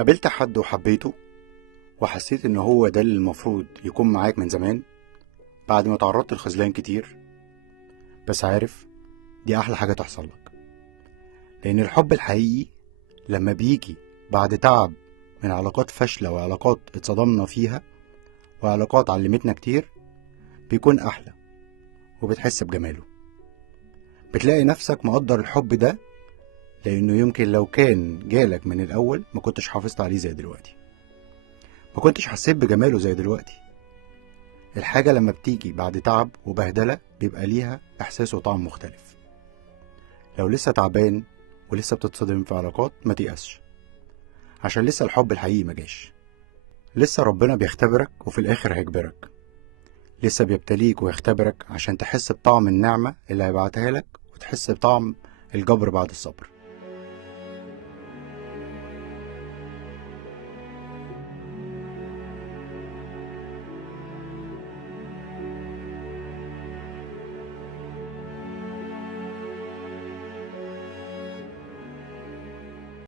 قابلت حد وحبيته وحسيت ان هو ده اللي المفروض يكون معاك من زمان بعد ما تعرضت لخذلان كتير. بس عارف، دي احلى حاجة تحصل لك، لان الحب الحقيقي لما بيجي بعد تعب من علاقات فاشلة وعلاقات اتصدمنا فيها وعلاقات علمتنا كتير بيكون احلى، وبتحس بجماله. بتلاقي نفسك مقدر الحب ده، لانه يمكن لو كان جالك من الاول ما كنتش حافظت عليه زي دلوقتي، ما كنتش حسيت بجماله زي دلوقتي. الحاجة لما بتيجي بعد تعب وبهدلة بيبقى ليها إحساس وطعم مختلف. لو لسه تعبان ولسه بتتصدم في علاقات ما تيأسش، عشان لسه الحب الحقيقي مجاش. لسه ربنا بيختبرك وفي الآخر هيجبرك، لسه بيبتليك ويختبرك عشان تحس بطعم النعمة اللي هيبعتها لك وتحس بطعم الجبر بعد الصبر.